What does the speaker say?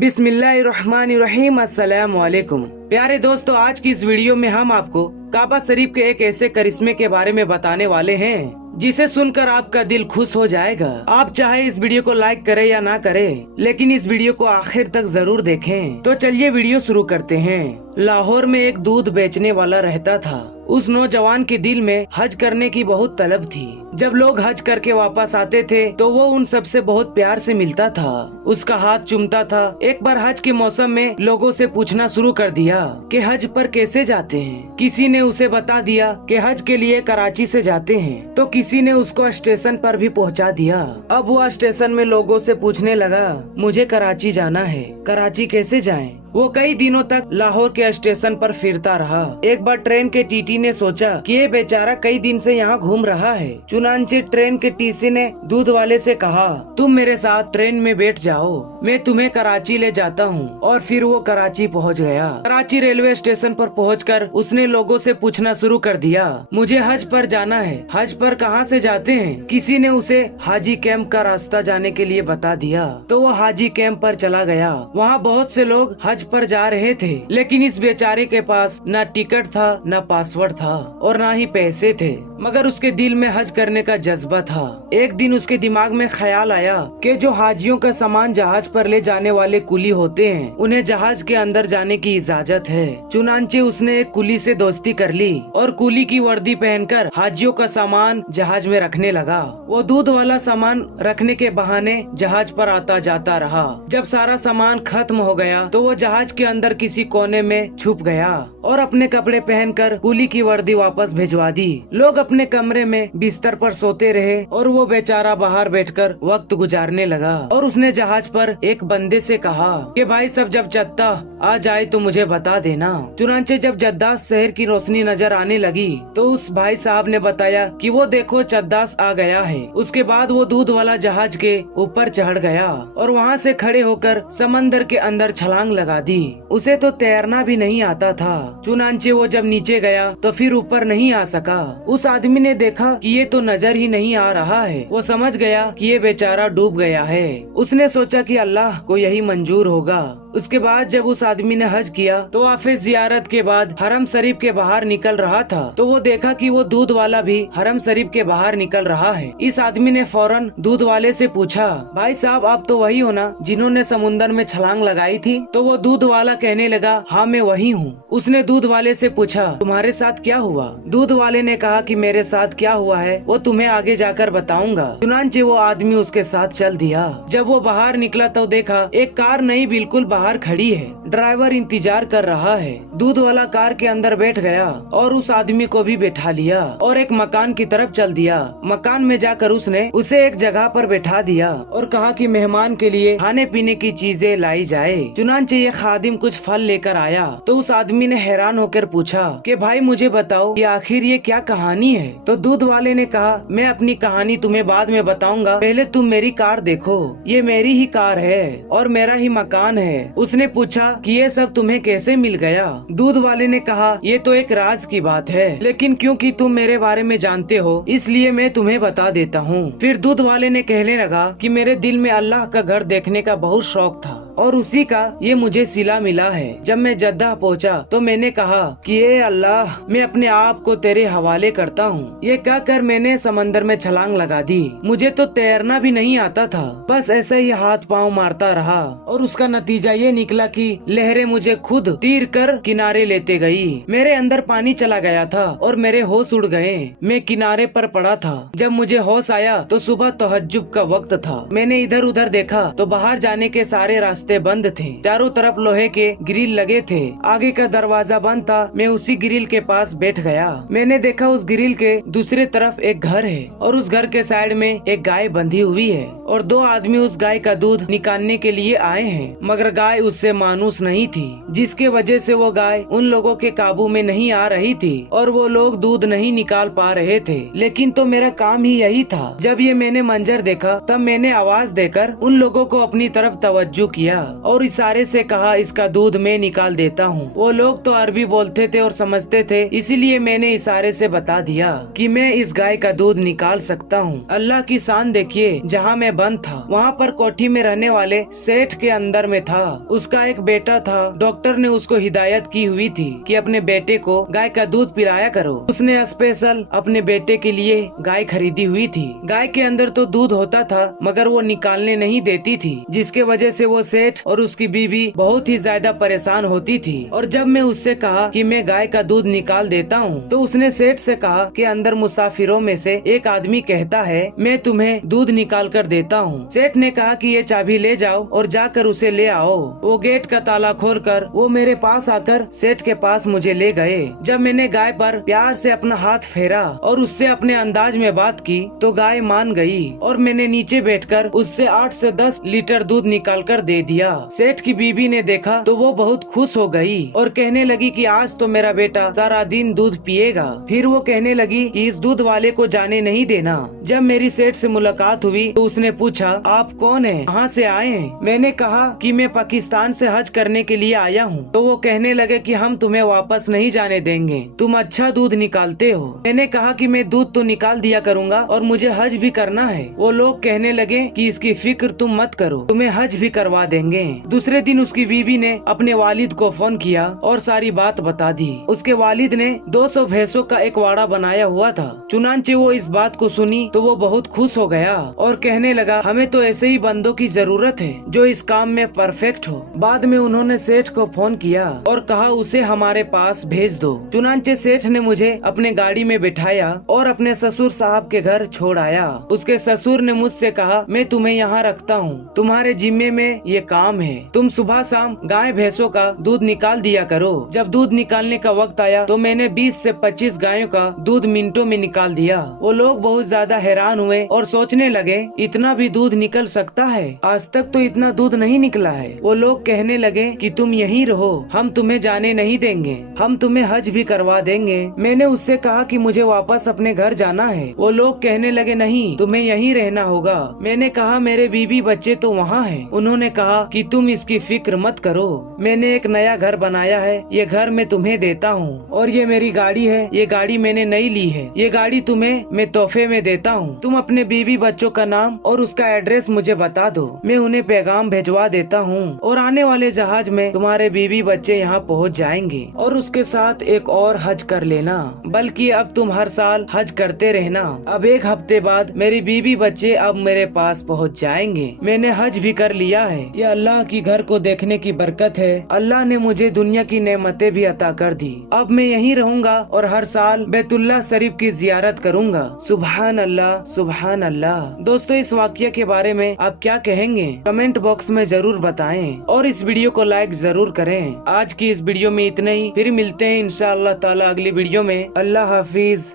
बिस्मिल्लाहिर्रहमानिर्रहीम। अस्सलाम वालेकुम। प्यारे दोस्तों, आज की इस वीडियो में हम आपको काबा शरीफ के एक ऐसे करिश्मे के बारे में बताने वाले हैं जिसे सुनकर आपका दिल खुश हो जाएगा। आप चाहे इस वीडियो को लाइक करें या ना करें, लेकिन इस वीडियो को आखिर तक जरूर देखें। तो चलिए वीडियो शुरू करते हैं। लाहौर में एक दूध बेचने वाला रहता था। उस नौजवान के दिल में हज करने की बहुत तलब थी। जब लोग हज करके वापस आते थे तो वो उन सबसे बहुत प्यार से मिलता था, उसका हाथ चूमता था। एक बार हज के मौसम में लोगों से पूछना शुरू कर दिया कि हज पर कैसे जाते हैं। किसी ने उसे बता दिया कि हज के लिए कराची से जाते हैं, तो किसी ने उसको स्टेशन पर भी पहुंचा दिया। अब वो स्टेशन में लोगों से पूछने लगा, मुझे कराची जाना है, कराची कैसे जाएं? वो कई दिनों तक लाहौर के स्टेशन पर फिरता रहा। एक बार ट्रेन के टीटी ने सोचा कि ये बेचारा कई दिन से यहाँ घूम रहा है। चुनांचे ट्रेन के टीसी ने दूध वाले से कहा, तुम मेरे साथ ट्रेन में बैठ जाओ, मैं तुम्हें कराची ले जाता हूँ। और फिर वो कराची पहुँच गया। कराची रेलवे स्टेशन पर पहुँचकर उसने लोगों से पूछना शुरू कर दिया, मुझे हज पर जाना है, हज पर कहाँ से जाते हैं? किसी ने उसे हाजी कैंप का रास्ता जाने के लिए बता दिया, तो वो हाजी कैंप पर चला गया। वहाँ बहुत से लोग हज पर जा रहे थे, लेकिन इस बेचारे के पास न टिकट था, न पासवर्ड था और न ही पैसे थे, मगर उसके दिल में हज करने का जज्बा था। एक दिन उसके दिमाग में ख्याल आया कि जो हाजियों का सामान जहाज पर ले जाने वाले कुली होते हैं, उन्हें जहाज के अंदर जाने की इजाजत है। चुनांचे उसने एक कुली से दोस्ती कर ली और कुली की वर्दी पहनकर हाजियों का सामान जहाज में रखने लगा। वो दूध वाला सामान रखने के बहाने जहाज पर आता जाता रहा। जब सारा सामान खत्म हो गया तो वो जहाज के अंदर किसी कोने में छुप गया और अपने कपड़े पहनकर कुली की वर्दी वापस भिजवा दी। लोग अपने कमरे में बिस्तर पर सोते रहे और वो बेचारा बाहर बैठकर वक्त गुजारने लगा। और उसने जहाज पर एक बंदे से कहा कि भाई सब जब जद्दा आ जाए तो मुझे बता देना। चुनांचे जब जद्दास शहर की रोशनी नजर आने लगी तो उस भाई साहब ने बताया कि वो देखो जद्दास आ गया है। उसके बाद वो दूध वाला जहाज के ऊपर चढ़ गया और वहाँ से खड़े होकर समंदर के अंदर छलांग लगा दी। उसे तो तैरना भी नहीं आता था। चुनांचे वो जब नीचे गया तो फिर ऊपर नहीं आ सका। उस आदमी ने देखा कि ये तो नजर ही नहीं आ रहा है। वो समझ गया कि ये बेचारा डूब गया है। उसने सोचा कि अल्लाह को यही मंजूर होगा। उसके बाद जब उस आदमी ने हज किया तो हाफिज जियारत के बाद हरम शरीफ के बाहर निकल रहा था, तो वो देखा कि वो दूध वाला भी हरम शरीफ के बाहर निकल रहा है। इस आदमी ने फौरन दूध वाले से पूछा, भाई साहब आप तो वही हो ना जिन्होंने समुंदर में छलांग लगाई थी? तो वो दूध वाला कहने लगा, हाँ मैं वही हूँ। उसने दूध वाले से पूछा, तुम्हारे साथ क्या हुआ? दूध वाले ने कहा कि मेरे साथ क्या हुआ है वो तुम्हें आगे जाकर बताऊंगा। चुनांचे वो आदमी उसके साथ चल दिया। जब वो बाहर निकला तो देखा एक कार नहीं बिल्कुल बाहर खड़ी है। ड्राइवर इंतजार कर रहा है। दूध वाला कार के अंदर बैठ गया और उस आदमी को भी बैठा लिया और एक मकान की तरफ चल दिया। मकान में जाकर उसने उसे एक जगह पर बैठा दिया और कहा कि मेहमान के लिए खाने पीने की चीजें लाई जाए। चुनांचे ये खादिम कुछ फल लेकर आया तो उस आदमी ने हैरान होकर पूछा कि भाई मुझे बताओ कि आखिर ये क्या कहानी है? तो दूध वाले ने कहा, मैं अपनी कहानी तुम्हें बाद में बताऊंगा, पहले तुम मेरी कार देखो। ये मेरी ही कार है और मेरा ही मकान है। उसने पूछा कि ये सब तुम्हें कैसे मिल गया? दूध वाले ने कहा, ये तो एक राज की बात है, लेकिन क्योंकि तुम मेरे बारे में जानते हो इसलिए मैं तुम्हें बता देता हूँ। फिर दूध वाले ने कहने लगा कि मेरे दिल में अल्लाह का घर देखने का बहुत शौक था और उसी का ये मुझे सिला मिला है। जब मैं जद्दा पहुंचा तो मैंने कहा कि ये अल्लाह मैं अपने आप को तेरे हवाले करता हूँ। ये कहकर मैंने समंदर में छलांग लगा दी। मुझे तो तैरना भी नहीं आता था, बस ऐसे ही हाथ पांव मारता रहा और उसका नतीजा ये निकला कि लहरें मुझे खुद तीर कर किनारे लेते गई। मेरे अंदर पानी चला गया था और मेरे होश उड़ गए। मैं किनारे पर पड़ा था। जब मुझे होश आया तो सुबह तहज्जुद का वक्त था। मैंने इधर उधर देखा तो बाहर जाने के सारे रास्ते बंद थे। चारों तरफ लोहे के ग्रिल लगे थे। आगे का दरवाजा बंद था। मैं उसी ग्रिल के पास बैठ गया। मैंने देखा उस ग्रिल के दूसरे तरफ एक घर है और उस घर के साइड में एक गाय बंधी हुई है और दो आदमी उस गाय का दूध निकालने के लिए आए हैं, मगर गाय उससे मानूस नहीं थी, जिसके वजह से वो गाय उन लोगों के काबू में नहीं आ रही थी और वो लोग दूध नहीं निकाल पा रहे थे। लेकिन तो मेरा काम ही यही था। जब ये मैंने मंजर देखा तब मैंने आवाज देकर उन लोगों को अपनी तरफ तवज्जो किया और इशारे से कहा, इसका दूध मैं निकाल देता हूँ। वो लोग तो अरबी बोलते थे और समझते थे, इसीलिए मैंने इशारे से बता दिया कि मैं इस गाय का दूध निकाल सकता हूँ। अल्लाह की शान देखिए, जहाँ मैं बंद था वहाँ पर कोठी में रहने वाले सेठ के अंदर में था। उसका एक बेटा था। डॉक्टर ने उसको हिदायत की हुई थी कि अपने बेटे को गाय का दूध पिलाया करो। उसने स्पेशल अपने बेटे के लिए गाय खरीदी हुई थी। गाय के अंदर तो दूध होता था मगर वो निकालने नहीं देती थी, जिसके वजह से वो सेठ और उसकी बीवी बहुत ही ज्यादा परेशान होती थी। और जब मैं उससे कहा कि मैं गाय का दूध निकाल देता हूँ तो उसने सेठ से कहा कि अंदर मुसाफिरों में से एक आदमी कहता है मैं तुम्हें दूध निकाल कर देता हूँ। सेठ ने कहा कि ये चाबी ले जाओ और जाकर उसे ले आओ। वो गेट का ताला खोलकर वो मेरे पास आकर सेठ के पास मुझे ले गए। जब मैंने गाय पर प्यार से अपना हाथ फेरा और उससे अपने अंदाज में बात की तो गाय मान गई और मैंने नीचे बैठकर उससे 8 से 10 लीटर दूध निकाल कर दे दिया। सेठ की बीबी ने देखा तो वो बहुत खुश हो गई और कहने लगी कि आज तो मेरा बेटा सारा दिन दूध पिएगा। फिर वो कहने लगी कि इस दूध वाले को जाने नहीं देना। जब मेरी सेठ से मुलाकात हुई तो उसने पूछा आप कौन हैं, कहाँ से आए हैं? मैंने कहा कि मैं पाकिस्तान से हज करने के लिए आया हूँ। तो वो कहने लगे कि हम तुम्हें वापस नहीं जाने देंगे, तुम अच्छा दूध निकालते हो। मैंने कहा कि मैं दूध तो निकाल दिया करूँगा और मुझे हज भी करना है। वो लोग कहने लगे कि इसकी फिक्र तुम मत करो, तुम्हें हज भी करवा देंगे। दूसरे दिन उसकी बीबी ने अपने वालिद को फोन किया और सारी बात बता दी। उसके वालिद ने 200 भैंसों का एक वाड़ा बनाया हुआ था। चुनांचे वो इस बात को सुनी तो वो बहुत खुश हो गया और कहने लगा हमें तो ऐसे ही बंदों की जरूरत है जो इस काम में परफेक्ट हो। बाद में उन्होंने सेठ को फोन किया और कहा उसे हमारे पास भेज दो। चुनांचे सेठ ने मुझे अपने गाड़ी में बिठाया और अपने ससुर साहब के घर छोड़ आया। उसके ससुर ने मुझसे कहा मैं तुम्हें यहाँ रखता हूँ, तुम्हारे जिम्मे में ये काम है, तुम सुबह शाम गाय भैंसों का दूध निकाल दिया करो। जब दूध निकालने का वक्त आया तो मैंने 20 से 25 गायों का दूध मिनटों में निकाल दिया। वो लोग बहुत ज्यादा हैरान हुए और सोचने लगे इतना भी दूध निकल सकता है, आज तक तो इतना दूध नहीं निकला है। वो लोग कहने लगे कि तुम यहीं रहो, हम तुम्हें जाने नहीं देंगे, हम तुम्हें हज भी करवा देंगे। मैंने उससे कहा कि मुझे वापस अपने घर जाना है। वो लोग कहने लगे नहीं, तुम्हें यहीं रहना होगा। मैंने कहा मेरे बीबी बच्चे तो वहाँ हैं। उन्होंने कहा कि तुम इसकी फिक्र मत करो, मैंने एक नया घर बनाया है, ये घर मैं तुम्हें देता हूँ। और ये मेरी गाड़ी है, ये गाड़ी मैंने नई ली है, ये गाड़ी तुम्हें मैं तोहफे में देता हूँ। तुम अपने बीबी बच्चों का नाम और उसका एड्रेस मुझे बता दो, मैं उन्हें पैगाम भिजवा देता हूँ और आने वाले जहाज में तुम्हारे बीबी बच्चे यहाँ पहुँच जाएंगे। और उसके साथ एक और हज कर लेना, बल्कि अब तुम हर साल हज करते रहना। अब 1 हफ्ते बाद मेरी बीबी बच्चे अब मेरे पास पहुँच जाएंगे। मैंने हज भी कर लिया है। ये अल्लाह की घर को देखने की बरकत है। अल्लाह ने मुझे दुनिया की नेमतें भी अता कर दी। अब मैं यहीं रहूंगा और हर साल बैतुल्लाह शरीफ की जियारत करूंगा। सुभान अल्लाह, सुभान अल्लाह। दोस्तों इस वाक़या के बारे में आप क्या कहेंगे कमेंट बॉक्स में जरूर बताएं और इस वीडियो को लाइक जरूर करें। आज की इस वीडियो में इतना ही, फिर मिलते हैं इंशाअल्लाह ताला अगली वीडियो में। अल्लाह हाफिज।